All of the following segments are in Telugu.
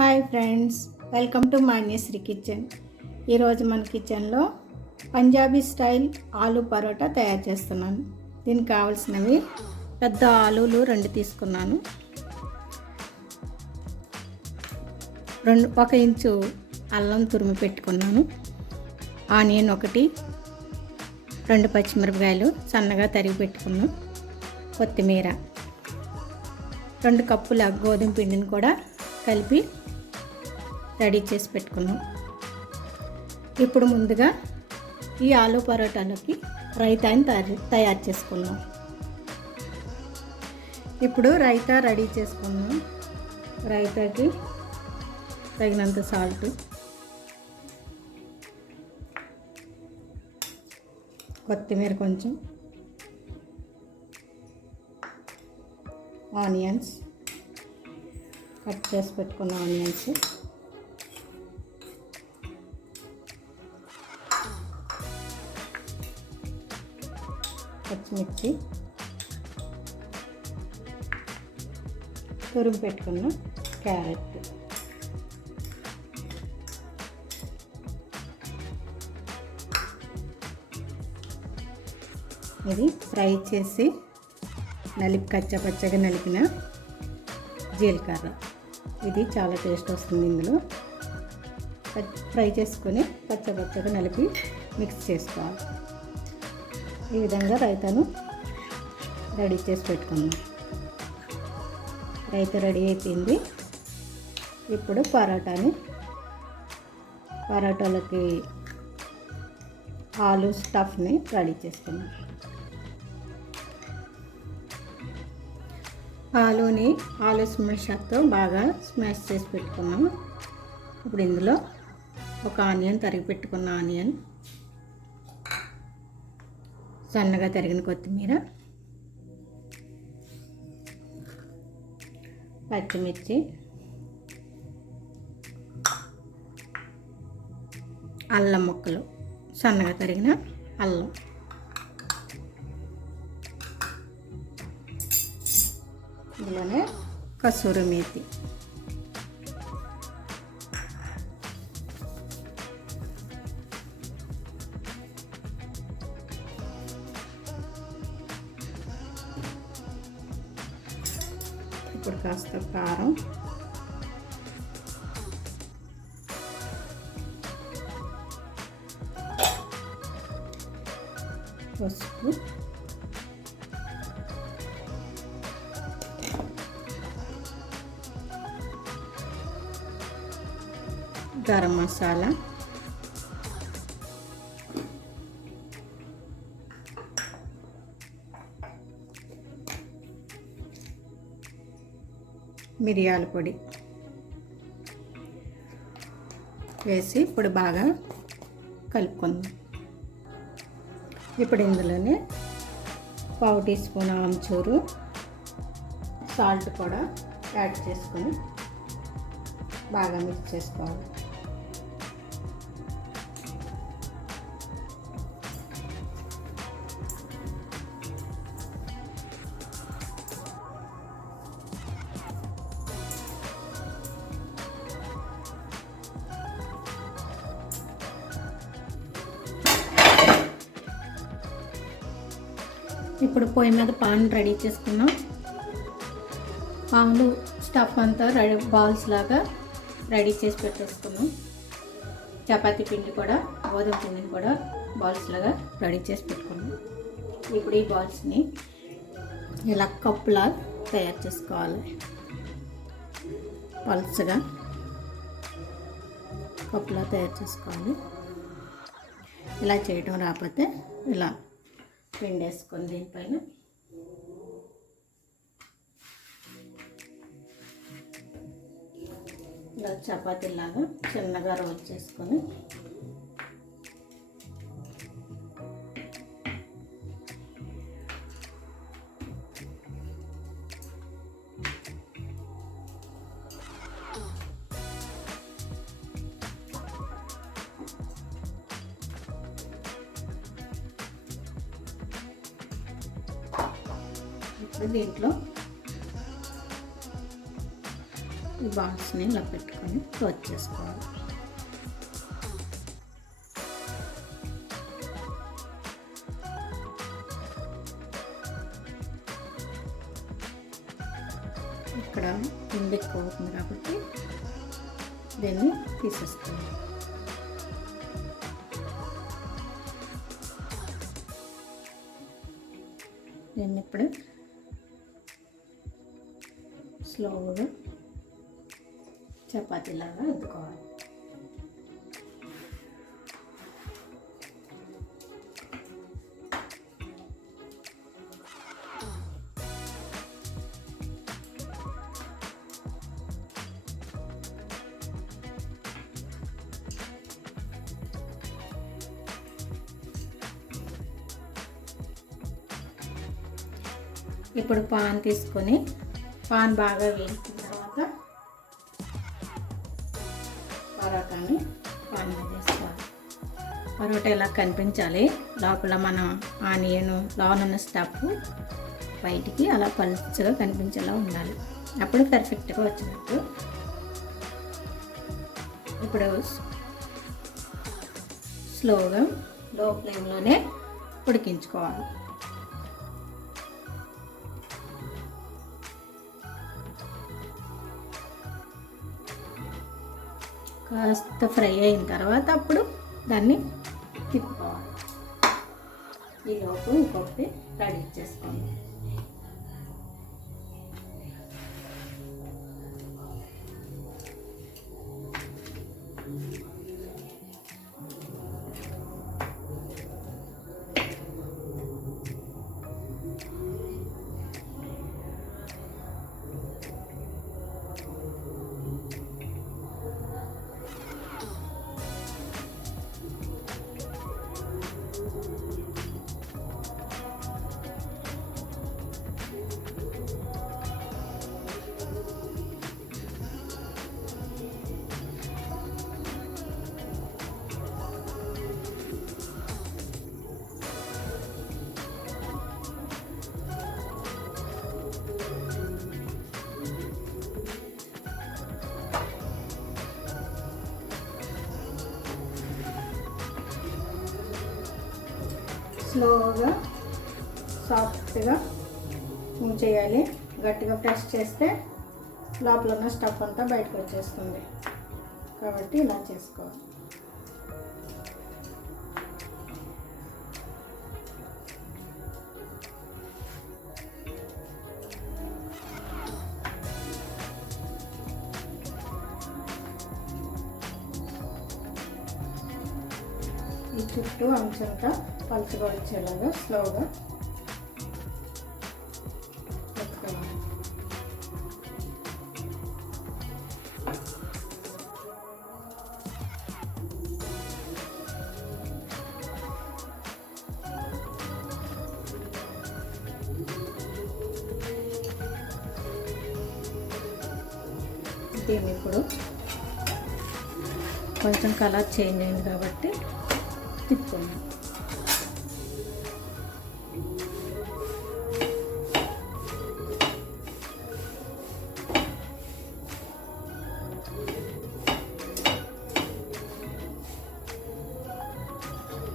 Hi friends, welcome to Manyashri kitchen. ఈరోజు మన కిచెన్లో పంజాబీ స్టైల్ ఆలు పరోటా తయారు చేస్తున్నాను. దీనికి కావాల్సినవి పెద్ద ఆలులు 2 తీసుకున్నాను, 1 ఇంచు అల్లం తురిమి పెట్టుకున్నాను, ఆనియన్ 1, 2 పచ్చిమిరపకాయలు సన్నగా తరిగి పెట్టుకున్నాను, కొత్తిమీర, 2 కప్పుల గోధుమ పిండిని కూడా కలిపి రెడీ చేసి పెట్టుకున్నాం. ఇప్పుడు ముందుగా ఈ ఆలు పరోటాలకి రైతాని తయారు చేసుకున్నాం. ఇప్పుడు రైతా రెడీ చేసుకున్నాం. రైతాకి తగినంత సాల్ట్, కొత్తిమీర కొంచెం, ఆనియన్స్, కట్ చేసి పెట్టుకున్న ఆనియన్స్, పచ్చిమిర్చి, తురుము పెట్టుకున్న క్యారెట్, ఇది ఫ్రై చేసి కచ్చపచ్చగా నలిపిన జీలకర్ర. ఇది చాలా టేస్ట్ వస్తుంది. ఇందులో ఫ్రై చేసుకొని పచ్చగా నలిపి మిక్స్ చేసుకోవాలి. ఈ విధంగా రైతాను రెడీ చేసి పెట్టుకుందాం. రైతా రెడీ అయిపోయింది. ఇప్పుడు పరోటాలకి ఆలు స్టఫ్ని రెడీ చేసుకుందాం. ఆలు స్మాషర్తో బాగా స్మాష్ చేసి పెట్టుకున్నాం. ఇప్పుడు ఇందులో 1 ఆనియన్, తరిగి పెట్టుకున్న ఆనియన్, సన్నగా తరిగిన కొత్తిమీర, పచ్చిమిర్చి, అల్లం ముక్కలు, సన్నగా తరిగిన అల్లం, ఇందులోనే కసూరి మేతి, ఇప్పుడు కాస్త కారం, పసుపు, గరం మసాలా, మిరియాల పొడి వేసి ఇప్పుడు బాగా కలుపుకుందాం. ఇప్పుడు ఇందులోనే 1/2 టీ స్పూన్ ఆమ్చూరు, సాల్ట్ కూడా యాడ్ చేసుకొని బాగా మిక్స్ చేసుకోవాలి. ఇప్పుడు పొయ్యి మీద పాన్ రెడీ చేసుకున్నాం. ఆలు స్టఫ్ అంతా బాల్స్ లాగా రెడీ చేసి పెట్టేసుకున్నాం. చపాతీ పిండి కూడా, గోధుమ పిండిని కూడా బాల్స్ లాగా రెడీ చేసి పెట్టుకున్నాం. ఇప్పుడు ఈ బాల్స్ని ఇలా కప్పులా తయారు చేసుకోవాలి. పల్చగా కప్పులా తయారు చేసుకోవాలి. ఇలా చేయడం రాకపోతే ఇలా పిండి వేసుకొని దీనిపైన ఇలా చపాతీలాగా చిన్నగా రోల్ చేసుకొని ఇప్పుడు దీంట్లో ఈ బాల్స్ని ఇలా పెట్టుకొని క్లోజ్ చేసుకోవాలి. ఇక్కడ పిండి ఎక్కువ అవుతుంది కాబట్టి దీన్ని తీసేసుకోవాలి. దీన్ని ఇప్పుడు స్లోగా చపాతీలాగా అద్దుకోవాలి. ఇప్పుడు పాన్ తీసుకొని పాన్ బాగా వేసిన తర్వాత పరోటాని పాన్ మీద వేసుకోవాలి. పరోటా ఇలా కనిపించాలి, లోపల మనం ఆనియన్ లోనున్న స్టఫ్ బయటికి అలా పలుచగా కనిపించేలా ఉండాలి. అప్పుడు పర్ఫెక్ట్గా వచ్చినట్టు. ఇప్పుడు స్లోగా లో ఫ్లేమ్లోనే ఉడికించుకోవాలి. కాస్త ఫ్రై అయిన తర్వాత అప్పుడు దాన్ని తిప్పుకోవాలి. ఈలోపు ఇంకొకటి రెడీ చేసుకోండి. స్లోగా సాఫ్ట్గా చేయాలి. గట్టిగా ప్రెస్ చేస్తే లోపల ఉన్న స్టఫ్ అంతా బయటకు వచ్చేస్తుంది కాబట్టి ఇలా చేసుకోవాలి. ఈ చుట్టూ అంచంతా పలుచగా వచ్చేలాగా స్లోగా పెట్టుకోవాలి. దీన్ని ఇప్పుడు కొంచెం కలర్ చేంజ్ అయింది కాబట్టి తిప్పుకోండి.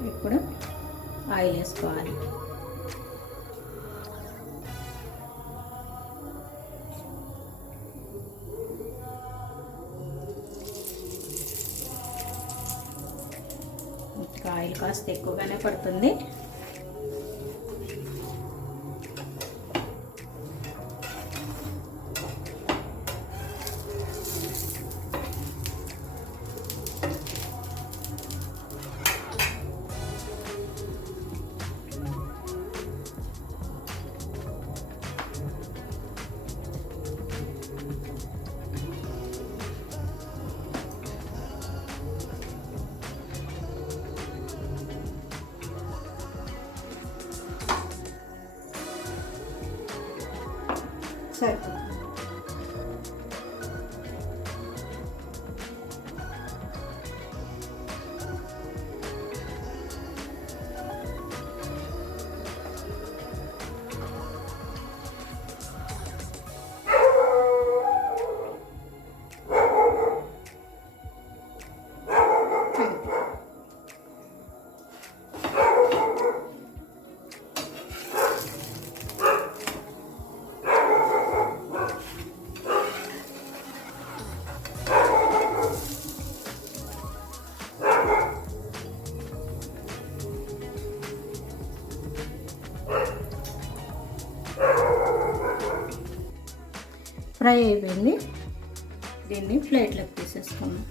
ఇప్పుడు ఆయిల్ వేసుకోవాలి. ఆయిల్ కాస్త ఎక్కువగానే పడుతుంది. సరిపోతుంది. ఫ్రై అయిపోయింది. దీన్ని ప్లేట్లోకి తీసేసుకున్నాం.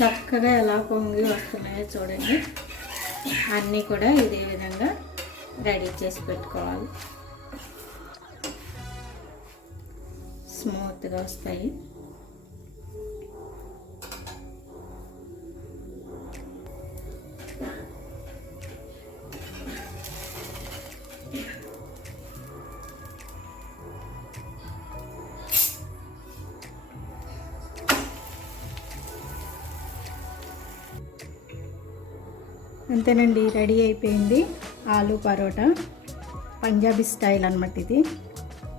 చక్కగా ఎలా పొంగి వస్తున్నాయో చూడండి. అన్నీ కూడా ఇదే విధంగా రెడీ చేసి పెట్టుకోవాలి. స్మూత్గా వస్తాయి. అంతేనండి, రెడీ అయిపోయింది ఆలు పరోటా. పంజాబీ స్టైల్ అన్నమాట ఇది.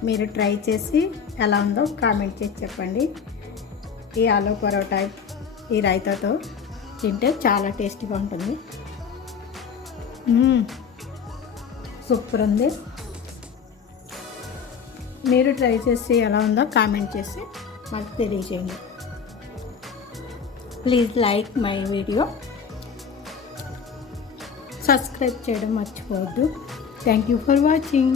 మీరు ట్రై చేసి ఎలా ఉందో కామెంట్ చేసి చెప్పండి. ఈ ఆలు పరోటా ఈ రైతాతో తింటే చాలా టేస్టీగా ఉంటుంది. సూపర్ ఉంది. మీరు ట్రై చేసి ఎలా ఉందో కామెంట్ చేసి మాకు తెలియజేయండి. Please like my video, subscribe చేయడం మర్చిపోవద్దు. Thank you for watching.